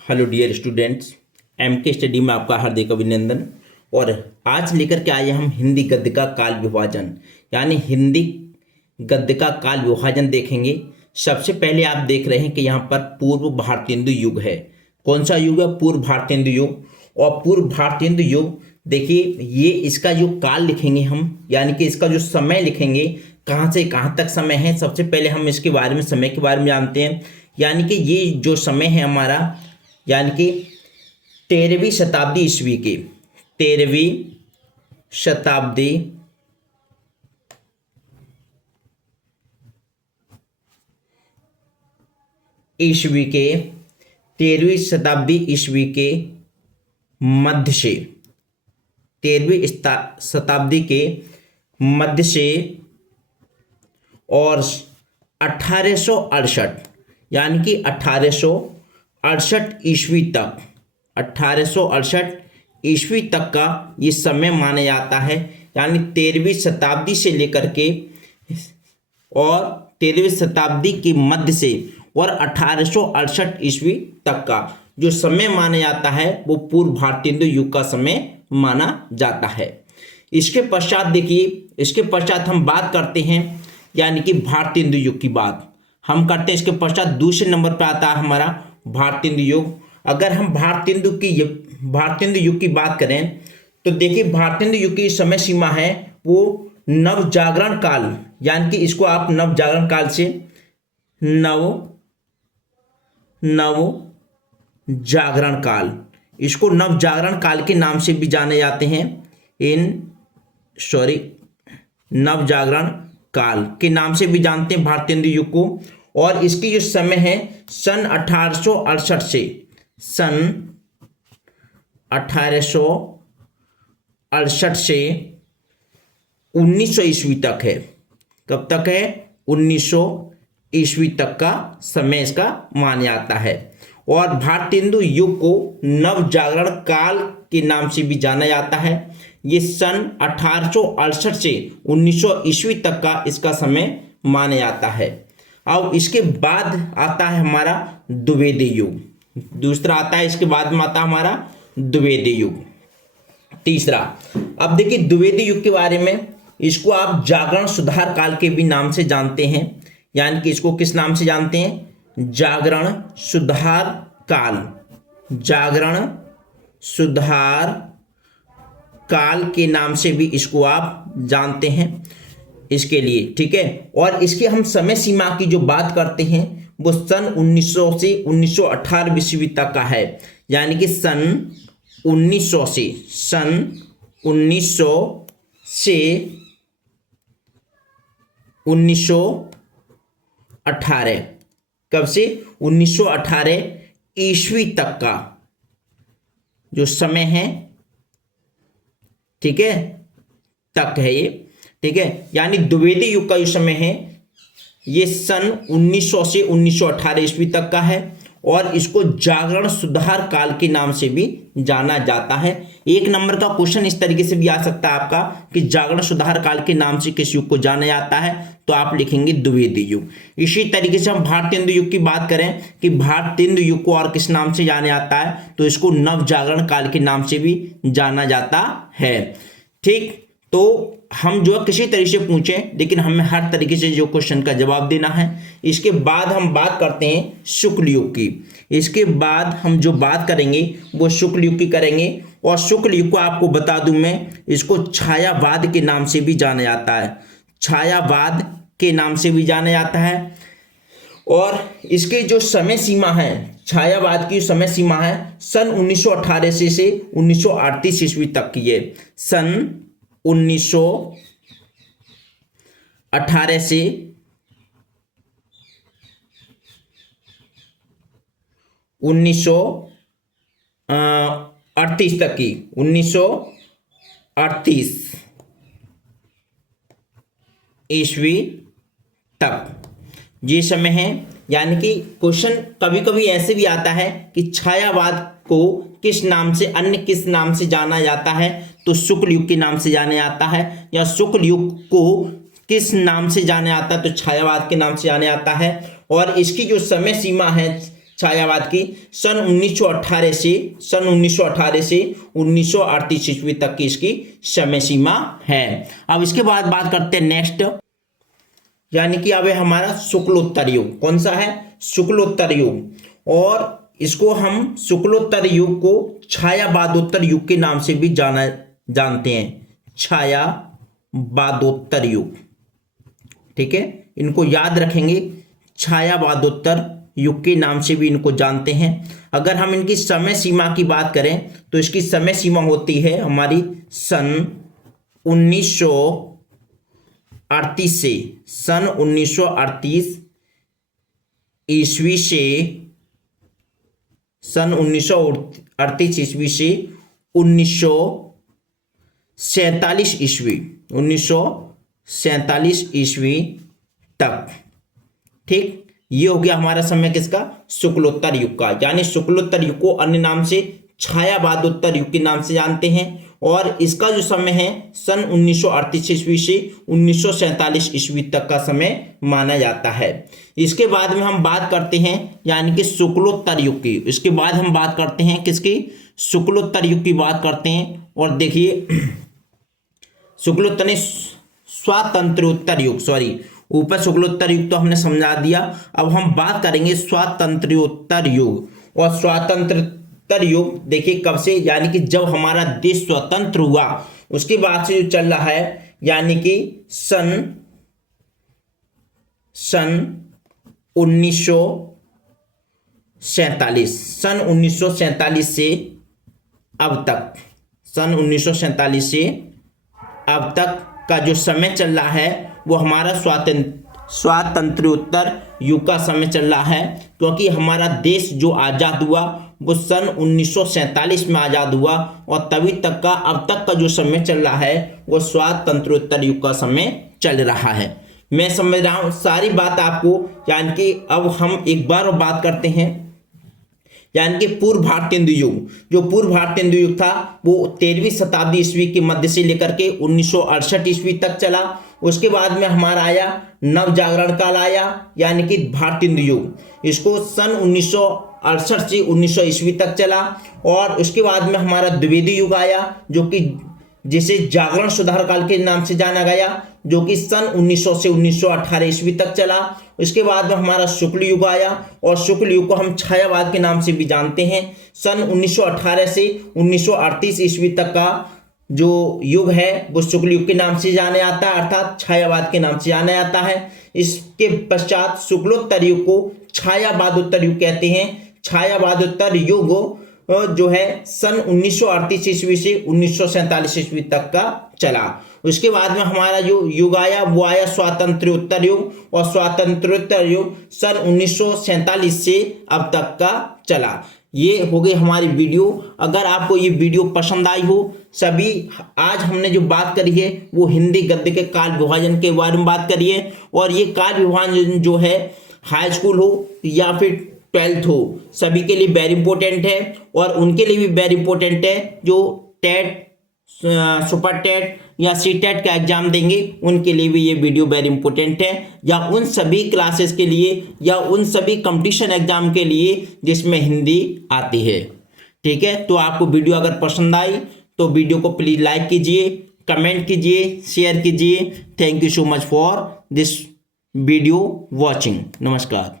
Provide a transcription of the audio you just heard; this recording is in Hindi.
Hello dear students, MK study में आपका हार्दिक अभिनंदन। और आज लेकर के आए हम हिंदी गद्य का काल विभाजन, यानी हिंदी गद्य का काल विभाजन देखेंगे। सबसे पहले आप देख रहे हैं कि यहाँ पर पूर्व भारतेंदु युग है। कौन सा युग है? पूर्व भारतेंदु युग। और पूर्व भारतेंदु युग देखिए, ये इसका जो काल लिखेंगे हम, यानी कि इसका जो समय लिखेंगे, कहाँ से कहाँ तक समय है। सबसे पहले हम इसके बारे में, समय के बारे में जानते हैं। यानी कि ये जो समय है हमारा, यानी कि 13वीं शताब्दी ईस्वी के, 13वीं शताब्दी ईस्वी के, 13वीं शताब्दी ईस्वी के मध्य से, 13वीं शताब्दी के मध्य से और 1868 यानी कि 1868 ईस्वी तक, 1868 ईस्वी तक का ये समय माना जाता है। यानी 13वीं शताब्दी से लेकर के और 13वीं शताब्दी की मध्य से और 1868 ईस्वी तक का जो समय माना जाता है वो पूर्व भारतेंदु युग का समय माना जाता है। इसके पश्चात देखिए, इसके पश्चात हम बात करते हैं यानी कि भारतेंदु युग की बात हम करते हैं। इसके पश्चात दूसरे नंबर पर आता है हमारा भारतेंदु युग। अगर हम भारतेंदु युग की बात करें तो देखिए, भारतेंदु युग की समय सीमा है वो नव जागरण काल, यानी कि इसको आप नव जागरण काल से नव जागरण काल, इसको नव जागरण काल के नाम से भी जाने जाते हैं। नव जागरण काल के नाम से भी जानते हैं भारतेंदु युग को। और इसकी जो समय है सन 1868 से सन 1868 से 1900 ईस्वी तक है। कब तक है? 1900 ईस्वी तक का समय इसका माना जाता है। और भारतेंदु युग को नव जागरण काल के नाम से भी जाना जाता है। ये सन 1868 से 1900 ईस्वी तक का इसका समय माना जाता है। अब इसके बाद आता है हमारा द्विवेदी युग, दूसरा आता है। इसके बाद में आता है हमारा द्विवेदी युग, तीसरा। अब देखिए द्विवेदी युग के बारे में, इसको आप जागरण सुधार काल के भी नाम से जानते हैं। यानी कि इसको किस नाम से जानते हैं? जागरण सुधार काल, जागरण सुधार काल के नाम से भी इसको आप जानते हैं इसके लिए, ठीक है। और इसके हम समय सीमा की जो बात करते हैं वो सन 1900 से 1918 ईस्वी तक का है। यानी कि सन 1900 से 1918, कब से? 1918 ईस्वी तक का जो समय है, ठीक है, तक है ये, ठीक है। यानी द्विवेदी युग का जो समय है ये सन 1900 से 1918 ईस्वी तक का है। और इसको जागरण सुधार काल के नाम से भी जाना जाता है। एक नंबर का क्वेश्चन इस तरीके से भी आ सकता है आपका कि जागरण सुधार काल के नाम से किस युग को जाना जाता है, तो आप लिखेंगे द्विवेदी युग। इसी तरीके से हम भारतेंदु युग की बात करें कि भारतेंदु युग को और किस नाम से जाना जाता है, तो इसको नव जागरण काल के नाम से भी जाना जाता है, ठीक। तो हम जो किसी तरीके से पूछें, लेकिन हमें हर तरीके से जो क्वेश्चन का जवाब देना है। इसके बाद हम बात करते हैं शुक्ल युग की। इसके बाद हम जो बात करेंगे वो शुक्ल युग की करेंगे। और शुक्ल युग को आपको बता दूं मैं, इसको छायावाद के नाम से भी जाना जाता है, छायावाद के नाम से भी जाना जाता है। और इसके जो समय सीमा है, छायावाद की समय सीमा है सन 1918 से 1938 ईस्वी तक की है। सन 1918 से 1938 तक की, 1938 ईस्वी तक ये समय है। यानी कि क्वेश्चन कभी कभी ऐसे भी आता है कि छायावाद को किस नाम से, अन्य किस नाम से जाना जाता है, तो शुक्ल युग के नाम से जाना जाता है। या शुक्ल युग को किस नाम से जाना जाता है, तो छायावाद के नाम से जाना जाता है। और इसकी जो समय सीमा है छायावाद की सन 1918 से 1938 ईस्वी तक की इसकी समय सीमा है। अब इसके बाद बात करते हैं नेक्स्ट, यानी कि अब है हमारा शुक्लोत्तर युग। कौन सा है? शुक्लोत्तर युग। और इसको हम शुक्लोत्तर युग को छायावादोत्तर युग के नाम से भी जानते हैं, छायावादोत्तर युग। ठीक है, इनको याद रखेंगे, छायावादोत्तर युग के नाम से भी इनको जानते हैं। अगर हम इनकी समय सीमा की बात करें तो इसकी समय सीमा होती है हमारी सन 1938 से, सन 1938 ईस्वी से, सन 1938 ईस्वी से 1947 ईस्वी तक। ठीक, ये हो गया हमारा समय किसका? शुक्लोत्तर युग का। यानी शुक्लोत्तर युग को अन्य नाम से छायावादोत्तर युग के नाम से जानते हैं। और इसका जो समय है सन 1938 ईस्वी से 1947 ईस्वी तक का समय माना जाता है। इसके बाद में हम बात करते हैं यानी कि शुक्लोत्तर युग की। इसके बाद हम बात करते हैं किसकी? शुक्लोत्तर युग की बात करते हैं। और देखिए, शुक्लोत्तर ने स्वातंत्र्योत्तर युग, सॉरी, ऊपर शुक्लोत्तर युग तो हमने समझा दिया। अब हम बात करेंगे स्वातंत्र्योत्तर युग। और स्वातंत्र्योत्तर युग देखिए कब से, यानी कि जब हमारा देश स्वतंत्र हुआ उसके बाद से जो चल रहा है, यानी कि सन 1947 से अब तक, सन 1947 से अब तक का जो समय चल रहा है वो हमारा स्वातंत्र्योत्तर युग का समय चल रहा है। क्योंकि हमारा देश जो आज़ाद हुआ वो सन 1947 में आज़ाद हुआ, और तभी तक का अब तक का जो समय चल रहा है वो स्वातंत्र्योत्तर युग का समय चल रहा है। मैं समझ रहा हूँ सारी बात आपको। यानी कि अब हम एक बार और बात करते हैं, यानी कि पूर्व भारतीय हिंदू युग। जो पूर्व भारतीय हिंदू युग था वो 13वीं शताब्दी ईस्वी के मध्य से लेकर के 1968 ईस्वी तक चला। उसके बाद में हमारा आया नव जागरण काल आया, यानी कि भारतीय हिंदू युग। इसको सन 1968 से 1900 ईस्वी तक चला। और उसके बाद में हमारा द्विवेदी युग आया, जो कि जिसे जागरण सुधार काल के नाम से जाना गया, जो कि सन 1900 से 1918 ईस्वी तक चला। उसके बाद में हमारा शुक्ल युग आया, और शुक्ल युग को हम छायावाद के नाम से भी जानते हैं। सन 1918 से 1938 ईस्वी तक का जो युग है वो शुक्ल युग के नाम से जाना जाता है, अर्थात छायावाद के नाम से जाना जाता है। इसके पश्चात शुक्लोत्तर युग को छायावादोत्तर युग कहते हैं। छायावादोत्तर युग जो है सन 1938 ईस्वी से 1947 ईस्वी तक का चला। उसके बाद में हमारा जो युग आया वो आया स्वातंत्र्योत्तर युग, और स्वातंत्र्योत्तर युग सन 1947 से अब तक का चला। ये हो गई हमारी वीडियो। अगर आपको ये वीडियो पसंद आई हो, सभी आज हमने जो बात करी है वो हिंदी गद्य के काल विभाजन के बारे में बात करी है। और ये काल विभाजन जो है हाई स्कूल हो या फिर 12th हो, सभी के लिए वेरी इंपॉर्टेंट है। और उनके लिए भी वेरी इंपॉर्टेंट है जो टेट, सुपर टेट या सी टेट का एग्जाम देंगे, उनके लिए भी ये वीडियो वेरी इंपॉर्टेंट है। या उन सभी क्लासेस के लिए, या उन सभी कंपटीशन एग्जाम के लिए जिसमें हिंदी आती है। ठीक है, तो आपको वीडियो अगर पसंद आई तो वीडियो को प्लीज़ लाइक कीजिए, कमेंट कीजिए, शेयर कीजिए। Thank you so much for this video watching. नमस्कार।